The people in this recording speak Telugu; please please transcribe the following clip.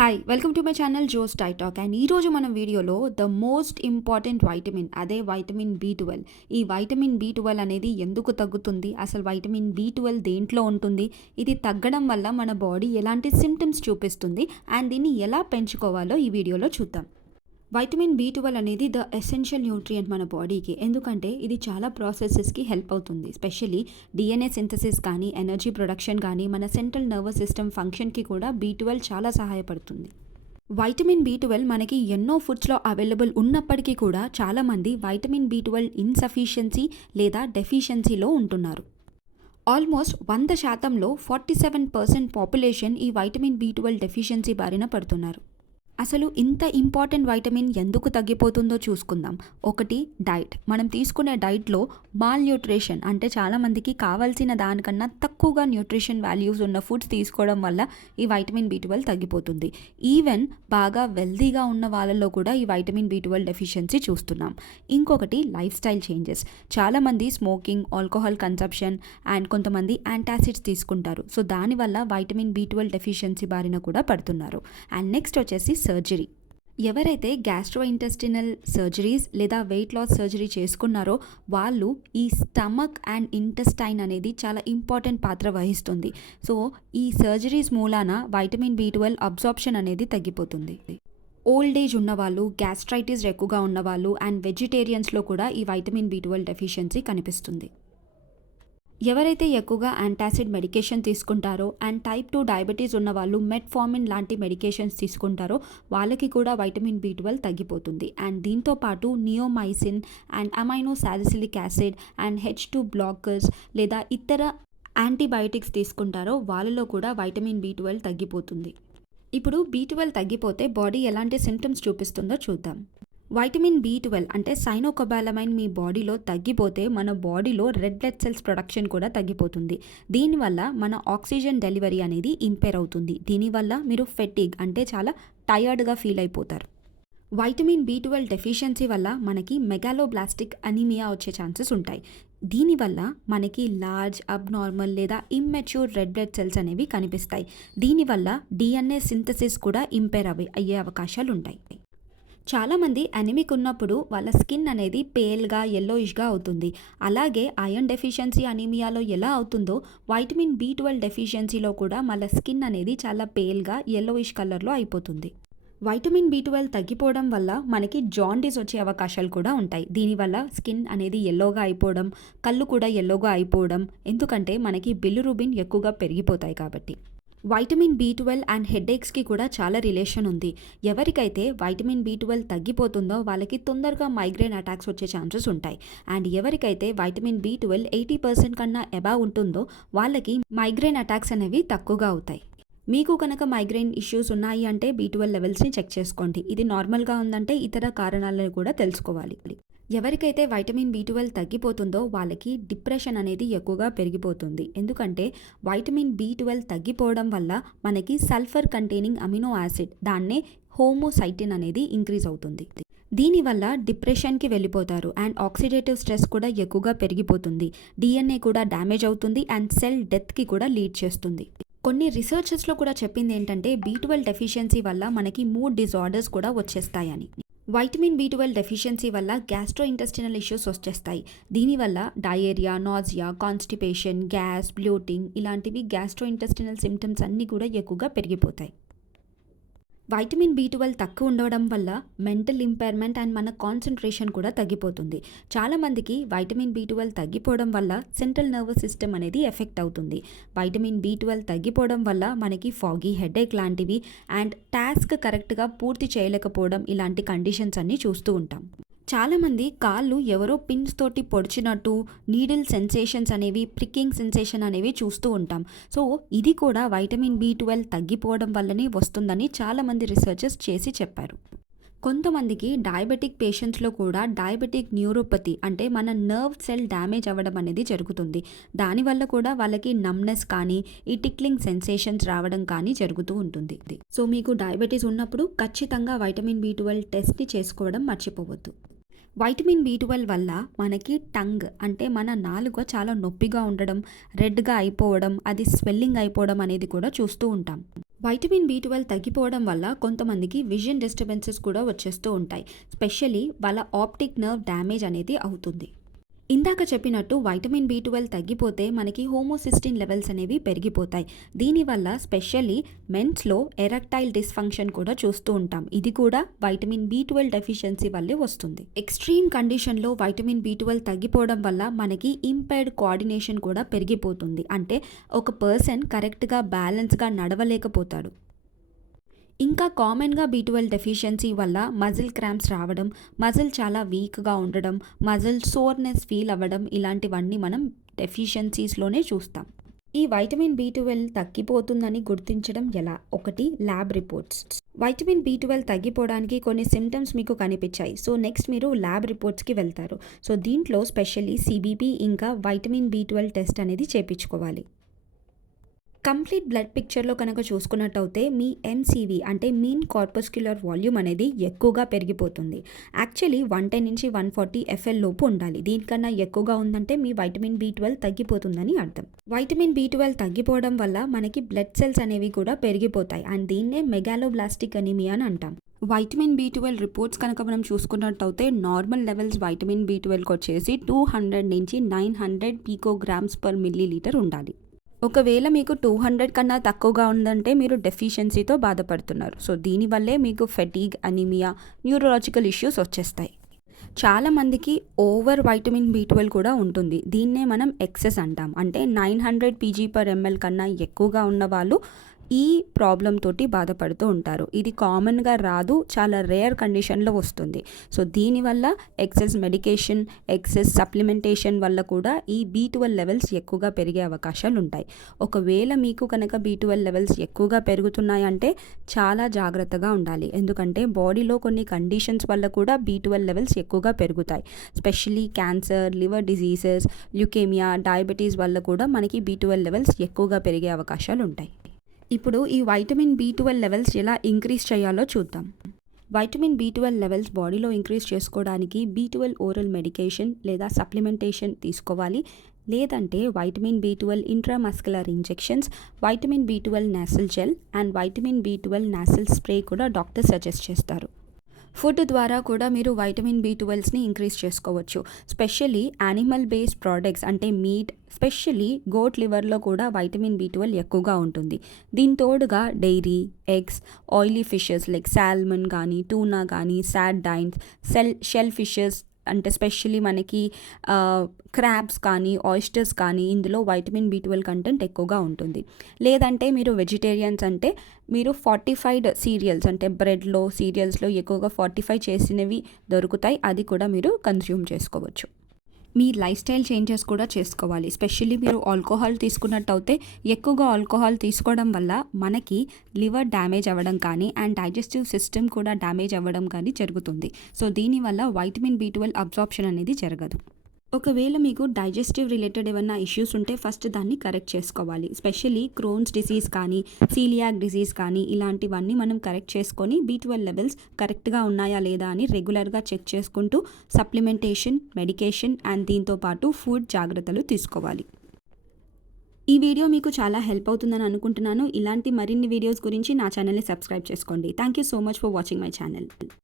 Hi welcome to my channel Jo's talk and ఈరోజు మనం వీడియోలో ద మోస్ట్ ఇంపార్టెంట్ వైటమిన్ అదే వైటమిన్ బి12. ఈ వైటమిన్ బి12 అనేది ఎందుకు తగ్గుతుంది, అసలు వైటమిన్ బి12 దేంట్లో ఉంటుంది, ఇది తగ్గడం వల్ల మన బాడీ ఎలాంటి సిమ్టమ్స్ చూపిస్తుంది అండ్ దీన్ని ఎలా పెంచుకోవాలో ఈ వీడియోలో చూద్దాం. వైటమిన్ బి12 అనేది ద ఎసెన్షియల్ న్యూట్రియంట్ మన బాడీకి. ఎందుకంటే ఇది చాలా ప్రాసెసెస్కి హెల్ప్ అవుతుంది. స్పెషల్లీ డిఎన్ఏ సింథసిస్ కానీ ఎనర్జీ ప్రొడక్షన్ కానీ మన సెంట్రల్ నర్వస్ సిస్టమ్ ఫంక్షన్కి కూడా బి12 చాలా సహాయపడుతుంది. వైటమిన్ బి12 మనకి ఎన్నో ఫుడ్స్లో అవైలబుల్ ఉన్నప్పటికీ కూడా చాలామంది వైటమిన్ బి12 ఇన్సఫిషియన్సీ లేదా డెఫిషియన్సీలో ఉంటున్నారు. ఆల్మోస్ట్ 100%లో 47% పాపులేషన్ ఈ వైటమిన్ బి12 డెఫిషియన్సీ బారిన పడుతున్నారు. అసలు ఇంత ఇంపార్టెంట్ వైటమిన్ ఎందుకు తగ్గిపోతుందో చూసుకుందాం. ఒకటి, డైట్. మనం తీసుకునే డైట్లో మాల్ న్యూట్రిషన్ అంటే చాలామందికి కావాల్సిన దానికన్నా తక్కువగా న్యూట్రిషన్ వాల్యూస్ ఉన్న ఫుడ్స్ తీసుకోవడం వల్ల ఈ వైటమిన్ బి12 తగ్గిపోతుంది. ఈవెన్ బాగా వెల్దీగా ఉన్న వాళ్ళలో కూడా ఈ వైటమిన్ బి12 డెఫిషియన్సీ చూస్తున్నాం. ఇంకొకటి, లైఫ్ స్టైల్ చేంజెస్. చాలామంది స్మోకింగ్, ఆల్కహాల్ కన్సంప్షన్ అండ్ కొంతమంది యాంటాసిడ్స్ తీసుకుంటారు. సో దానివల్ల వైటమిన్ బి12 డెఫిషియన్సీ బారిన కూడా పడుతున్నారు. అండ్ నెక్స్ట్ వచ్చేసి సర్జరీ. ఎవరైతే గ్యాస్ట్రోఇంటెస్టినల్ సర్జరీస్ లేదా వెయిట్ లాస్ సర్జరీ చేసుకున్నారో వాళ్ళు ఈ స్టమక్ అండ్ ఇంటెస్టైన్ అనేది చాలా ఇంపార్టెంట్ పాత్ర వహిస్తుంది. సో ఈ సర్జరీస్ మూలాన వైటమిన్ బి12 అబ్జార్ప్షన్ అనేది తగ్గిపోతుంది. ఓల్డ్ ఏజ్ ఉన్నవాళ్ళు, గ్యాస్ట్రైటిస్ ఎక్కువగా ఉన్నవాళ్ళు అండ్ వెజిటేరియన్స్లో కూడా ఈ వైటమిన్ బి12 డెఫిషియన్సీ కనిపిస్తుంది. ఎవరైతే ఎక్కువగా యాంటాసిడ్ మెడికేషన్ తీసుకుంటారో అండ్ టైప్ 2 డయాబెటీస్ ఉన్నవాళ్ళు మెట్ఫార్మిన్ లాంటి మెడికేషన్స్ తీసుకుంటారో వాళ్ళకి కూడా వైటమిన్ బి12 తగ్గిపోతుంది. అండ్ దీంతో పాటు neomycin and amino salicylic acid and H2 blockers లేదా ఇతర యాంటీబయాటిక్స్ తీసుకుంటారో వాళ్ళలో కూడా వైటమిన్ బి12 తగ్గిపోతుంది. ఇప్పుడు బి12 తగ్గిపోతే బాడీ ఎలాంటి సిమ్టమ్స్ చూపిస్తుందో చూద్దాం. వైటమిన్ బి12 అంటే సైనోకొబాలమైన్ మీ బాడీలో తగ్గిపోతే మన బాడీలో రెడ్ బ్లడ్ సెల్స్ ప్రొడక్షన్ కూడా తగ్గిపోతుంది. దీనివల్ల మన ఆక్సిజన్ డెలివరీ అనేది ఇంపేర్ అవుతుంది. దీనివల్ల మీరు ఫెటిగ్ అంటే చాలా టయర్డ్గా ఫీల్ అయిపోతారు. వైటమిన్ బి12 డెఫిషియన్సీ వల్ల మనకి మెగాలోబ్లాస్టిక్ అనీమియా వచ్చే ఛాన్సెస్ ఉంటాయి. దీనివల్ల మనకి లార్జ్, అబ్నార్మల్ లేదా ఇమ్మెచ్యూర్ రెడ్ బ్లడ్ సెల్స్ అనేవి కనిపిస్తాయి. దీనివల్ల డిఎన్ఏ సింథసిస్ కూడా ఇంపేర్ అయ్యే అవకాశాలు ఉంటాయి. చాలామంది అనెమిక్ ఉన్నప్పుడు వాళ్ళ స్కిన్ అనేది పేల్గా, యెల్లోయిష్గా అవుతుంది. అలాగే ఐరన్ డెఫిషియన్సీ అనీమియాలో ఎలా అవుతుందో వైటమిన్ బి12 డెఫిషియన్సీలో కూడా మన స్కిన్ అనేది చాలా పేల్గా, యెల్లోయిష్ కలర్లో అయిపోతుంది. వైటమిన్ బి12 తగ్గిపోవడం వల్ల మనకి జాండీస్ వచ్చే అవకాశాలు కూడా ఉంటాయి. దీనివల్ల స్కిన్ అనేది యెల్లోగా అయిపోవడం, కళ్ళు కూడా యెల్లోగా అయిపోవడం, ఎందుకంటే మనకి బిలిరుబిన్ ఎక్కువగా పెరిగిపోతాయి కాబట్టి. వైటమిన్ బి12 అండ్ హెడేక్స్కి కూడా చాలా రిలేషన్ ఉంది. ఎవరికైతే వైటమిన్ బి12 తగ్గిపోతుందో వాళ్ళకి తొందరగా మైగ్రేన్ అటాక్స్ వచ్చే ఛాన్సెస్ ఉంటాయి. అండ్ ఎవరికైతే వైటమిన్ బి12 80% కన్నా అబవ్ ఉంటుందో వాళ్ళకి మైగ్రేన్ అటాక్స్ అనేవి తక్కువగా అవుతాయి. మీకు కనుక మైగ్రేన్ ఇష్యూస్ ఉన్నాయి అంటే బి12 లెవెల్స్ని చెక్ చేసుకోండి. ఇది నార్మల్గా ఉందంటే ఇతర కారణాలను కూడా తెలుసుకోవాలి. ఎవరికైతే వైటమిన్ బి12 తగ్గిపోతుందో వాళ్ళకి డిప్రెషన్ అనేది ఎక్కువగా పెరిగిపోతుంది. ఎందుకంటే వైటమిన్ బి12 తగ్గిపోవడం వల్ల మనకి సల్ఫర్ కంటైనింగ్ అమినో యాసిడ్, దాన్నే హోమోసైటిన్ అనేది ఇంక్రీజ్ అవుతుంది. దీనివల్ల డిప్రెషన్కి వెళ్ళిపోతారు అండ్ ఆక్సిడేటివ్ స్ట్రెస్ కూడా ఎక్కువగా పెరిగిపోతుంది. డిఎన్ఏ కూడా డ్యామేజ్ అవుతుంది అండ్ సెల్ డెత్కి కూడా లీడ్ చేస్తుంది. కొన్ని రీసెర్చెస్లో కూడా చెప్పింది ఏంటంటే బి12 డెఫిషియన్సీ వల్ల మనకి మూడ్ డిజార్డర్స్ కూడా వచ్చేస్తాయని. వైటమిన్ బి12 డెఫిషియన్సీ వల్ల గ్యాస్ట్రోఇంటెస్టినల్ ఇష్యూస్ వచ్చేస్తాయి. దీనివల్ల diarrhoea, nausea, constipation, gas, bloating ఇలాంటివి గ్యాస్ట్రోఇంటెస్టినల్ సిమ్టమ్స్ అన్నీ కూడా ఎక్కువగా పెరిగిపోతాయి. వైటమిన్ బి12 తక్కువ ఉండడం వల్ల మెంటల్ ఇంపైర్మెంట్ అండ్ మన కాన్సన్ట్రేషన్ కూడా తగ్గిపోతుంది. చాలామందికి వైటమిన్ బి12 తగ్గిపోవడం వల్ల సెంట్రల్ నర్వస్ సిస్టమ్ అనేది ఎఫెక్ట్ అవుతుంది. వైటమిన్ బి12 తగ్గిపోవడం వల్ల మనకి ఫాగీ హెడేక్ లాంటివి అండ్ టాస్క్ కరెక్ట్గా పూర్తి చేయలేకపోవడం ఇలాంటి కండిషన్స్ అన్నీ చూస్తూ ఉంటాం. చాలామంది కాళ్ళు ఎవరో పిన్స్ తోటి పొడిచినట్టు, నీడిల్ సెన్సేషన్స్ అనేవి, ప్రికింగ్ సెన్సేషన్ అనేవి చూస్తూ ఉంటాం. సో ఇది కూడా వైటమిన్ బి12 తగ్గిపోవడం వల్లనే వస్తుందని చాలామంది రీసెర్చెస్ చేసి చెప్పారు. కొంతమందికి డయాబెటిక్ పేషెంట్స్లో కూడా డయాబెటిక్ న్యూరోపతి అంటే మన నర్వ్ సెల్ డ్యామేజ్ అవ్వడం అనేది జరుగుతుంది. దానివల్ల కూడా వాళ్ళకి నమ్నెస్ కానీ, ఈ టిక్లింగ్ సెన్సేషన్స్ రావడం కానీ జరుగుతూ ఉంటుంది. సో మీకు డయాబెటీస్ ఉన్నప్పుడు ఖచ్చితంగా వైటమిన్ బి12 టెస్ట్ని చేసుకోవడం మర్చిపోవద్దు. వైటమిన్ బి12 వల్ల మనకి టంగ్ అంటే మన నాలుక చాలా నొప్పిగా ఉండడం, రెడ్గా అయిపోవడం, అది స్వెల్లింగ్ అయిపోవడం అనేది కూడా చూస్తూ ఉంటాం. వైటమిన్ బి12 తగ్గిపోవడం వల్ల కొంతమందికి విజన్ డిస్టర్బెన్సెస్ కూడా వచ్చేస్తూ ఉంటాయి. స్పెషల్లీ వాళ్ళ ఆప్టిక్ నర్వ్ డ్యామేజ్ అనేది అవుతుంది. ఇందాక చెప్పినట్టు వైటమిన్ బి12 తగ్గిపోతే మనకి హోమోసిస్టిన్ లెవెల్స్ అనేవి పెరిగిపోతాయి. దీనివల్ల స్పెషల్లీ మెన్స్లో ఎరెక్టైల్ డిస్ఫంక్షన్ కూడా చూస్తూ ఉంటాం. ఇది కూడా వైటమిన్ బి12 డెఫిషియన్సీ వల్లే వస్తుంది. ఎక్స్ట్రీమ్ కండిషన్లో వైటమిన్ బి12 తగ్గిపోవడం వల్ల మనకి ఇంపైర్డ్ కోఆర్డినేషన్ కూడా పెరిగిపోతుంది. అంటే ఒక పర్సన్ కరెక్ట్గా బ్యాలెన్స్గా నడవలేకపోతాడు. ఇంకా కామన్‌గా బి12 డెఫిషియన్సీ వల్ల మజిల్ క్రాంప్స్ రావడం, మజిల్ చాలా వీక్‌గా ఉండడం, మజిల్ సోర్‌నెస్ ఫీల్ అవ్వడం ఇలాంటివన్నీ మనం డెఫిషియన్సీస్‌లోనే చూస్తాం. ఈ వైటమిన్ బి12 తగ్గిపోతుందని గుర్తించడం ఎలా? ఒకటి ల్యాబ్ రిపోర్ట్స్. వైటమిన్ బి12 తగ్గిపోవడానికి కొన్ని సింప్టమ్స్ మీకు కనిపించాయి. సో నెక్స్ట్ మీరు ల్యాబ్ రిపోర్ట్స్‌కి వెళ్తారు. సో దీంట్లో స్పెషల్లీ సిబిపి ఇంకా వైటమిన్ బి12 టెస్ట్ అనేది చేపించుకోవాలి. కంప్లీట్ బ్లడ్ పిక్చర్లో కనుక చూసుకున్నట్టయితే మీ ఎంసీవీ అంటే మీన్ కార్పస్క్యులర్ వాల్యూమ్ అనేది ఎక్కువగా పెరిగిపోతుంది. యాక్చువల్లీ 110 నుంచి 140 ఎఫ్ఎల్ లోపు ఉండాలి. దీనికన్నా ఎక్కువగా ఉందంటే మీ వైటమిన్ బి12 తగ్గిపోతుందని అర్థం. వైటమిన్ బి12 తగ్గిపోవడం వల్ల మనకి బ్లడ్ సెల్స్ అనేవి కూడా పెరిగిపోతాయి అండ్ దీన్నే మెగాలోబ్లాస్టిక్ అనీమియా అని అంటాం. వైటమిన్ బి12 రిపోర్ట్స్ కనుక మనం చూసుకున్నట్టయితే నార్మల్ లెవెల్స్ వైటమిన్ బి12కి వచ్చేసి 200 నుంచి 900 పీకోగ్రామ్స్ పర్ మిల్లీలీటర్ ఉండాలి. ఒకవేళ మీకు 200 కన్నా తక్కువగా ఉందంటే మీరు డెఫిషియన్సీతో బాధపడుతున్నారు. సో దీనివల్లే మీకు ఫెటీగ్, అనీమియా, న్యూరలాజికల్ ఇష్యూస్ వచ్చేస్తాయి. చాలామందికి ఓవర్ వైటమిన్ బి12 కూడా ఉంటుంది. దీన్నే మనం ఎక్సెస్ అంటాం. అంటే 900 pg/ml కన్నా ఎక్కువగా ఉన్న వాళ్ళు ఈ ప్రాబ్లం తోటి బాధపడుతూ ఉంటారు. ఇది కామన్గా రాదు, చాలా రేర్ కండిషన్లో వస్తుంది. సో దీనివల్ల ఎక్సెస్ మెడికేషన్, ఎక్సెస్ సప్లిమెంటేషన్ వల్ల కూడా ఈ బి12 లెవెల్స్ ఎక్కువగా పెరిగే అవకాశాలు ఉంటాయి. ఒకవేళ మీకు కనుక బి12 లెవెల్స్ ఎక్కువగా పెరుగుతున్నాయంటే చాలా జాగ్రత్తగా ఉండాలి. ఎందుకంటే బాడీలో కొన్ని కండిషన్స్ వల్ల కూడా బి12 లెవెల్స్ ఎక్కువగా పెరుగుతాయి. Specially cancer, liver diseases, leukaemia, diabetes వల్ల కూడా మనకి బి12 లెవెల్స్ ఎక్కువగా పెరిగే అవకాశాలు ఉంటాయి. ఇప్పుడు ఈ వైటమిన్ బి12 లెవెల్స్ ఎలా ఇంక్రీజ్ చేయాలో చూద్దాం. వైటమిన్ బి12 లెవెల్స్ బాడీలో ఇంక్రీజ్ చేసుకోవడానికి బి12 ఓరల్ మెడికేషన్ లేదా సప్లిమెంటేషన్ తీసుకోవాలి. లేదంటే vitamin B12 intramuscular injections, vitamin B12 nasal gel and vitamin B12 nasal spray కూడా డాక్టర్ సజెస్ట్ చేస్తారు. ఫుడ్ ద్వారా కూడా మీరు వైటమిన్ బి12ని ఇంక్రీజ్ చేసుకోవచ్చు. స్పెషల్లీ యానిమల్ బేస్డ్ ప్రోడక్ట్స్ అంటే మీట్, స్పెషల్లీ గోట్ లివర్లో కూడా వైటమిన్ బి12 ఎక్కువగా ఉంటుంది. దీని తోడుగా dairy, eggs, oily fishes like salmon కానీ, టూనా కానీ, సార్డైన్స్, షెల్ ఫిషెస్ అంటే స్పెషల్లీ మనకి క్రాబ్స్ కానీ, ఆయిస్టర్స్ కానీ ఇందులో వైటమిన్ బి12 కంటెంట్ ఎక్కువగా ఉంటుంది. లేదంటే మీరు వెజిటేరియన్స్ అంటే మీరు ఫార్టిఫైడ్ సీరియల్స్ అంటే బ్రెడ్లో, సీరియల్స్లో ఎక్కువగా ఫార్టిఫై చేసినవి దొరుకుతాయి. అది కూడా మీరు కన్స్యూమ్ చేసుకోవచ్చు. మీ లైఫ్ స్టైల్ చేంజెస్ కూడా చేసుకోవాలి. స్పెషల్లీ మీరు ఆల్కహాల్ తీసుకున్నట్టయితే ఎక్కువగా ఆల్కహాల్ తీసుకోవడం వల్ల మనకి లివర్ డ్యామేజ్ అవ్వడం కానీ అండ్ డైజెస్టివ్ సిస్టమ్ కూడా డ్యామేజ్ అవ్వడం కానీ జరుగుతుంది. సో దీనివల్ల వైటమిన్ బి12 అబ్జార్ప్షన్ అనేది జరగదు. ఒకవేళ మీకు డైజెస్టివ్ రిలేటెడ్ ఏమైనా ఇష్యూస్ ఉంటే ఫస్ట్ దాన్ని కరెక్ట్ చేసుకోవాలి. స్పెషల్లీ క్రోన్స్ డిసీజ్ కానీ, సీలియాక్ డిసీజ్ కానీ ఇలాంటివన్నీ మనం కరెక్ట్ చేసుకొని బి12 లెవెల్స్ కరెక్ట్గా ఉన్నాయా లేదా అని రెగ్యులర్గా చెక్ చేసుకుంటూ సప్లిమెంటేషన్, మెడికేషన్ అండ్ దీంతోపాటు ఫుడ్ జాగ్రత్తలు తీసుకోవాలి. ఈ వీడియో మీకు చాలా హెల్ప్ అవుతుందని అనుకుంటున్నాను. ఇలాంటి మరిన్ని వీడియోస్ గురించి నా ఛానల్ని సబ్స్క్రైబ్ చేసుకోండి. Thank you so much for watching my channel.